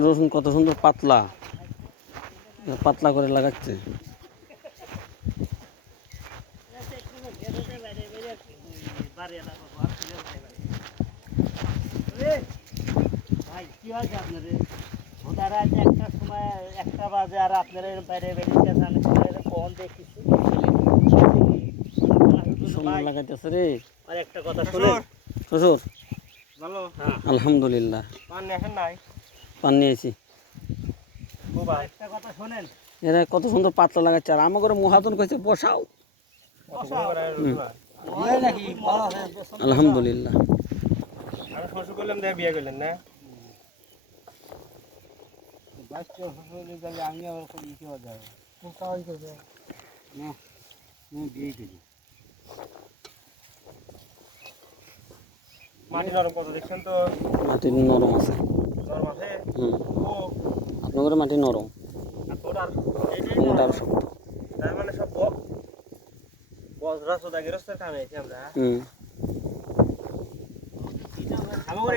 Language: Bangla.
রসুন কত সুন্দর পাতলা পাতলা করে লাগাচ্ছে। ভাই কি হয়েছে আপনার ভোটার আছে একটা সময় 1টা বাজে আর আপনারা বাইরে বেরিয়েছে আমি ফোন দেখতেছি সুন্দর লাগাইতেছে রে। আর একটা কথা শুনুন শ্বশুর ভালো আলহামদুলিল্লাহ পান এখন নাই পান নিয়েছি। বাবা একটা কথা শুনেন এরা কত সুন্দর পাতলা লাগাচ্ছে আর আমার করে মহাজন কইছে বসাও। নাকি আলহামদুলিল্লাহ। আর শ্বশুর করলাম দেয়া বিয়ে করলেন না বাচ্চা শ্বশুর গেলে আমি আবার কি হওয়া যাবে কাজ করবে না বিয়ে করি মাটি নরম কত দেখছেন তো মাটি নরম আছে। নরম আছে ও আপনাদের মাটি নরম আর তোর আর মোটা আর শক্ত। তার মানে সব বজরা সোদা গেরস্তের কামে আছি আমরা আমাদের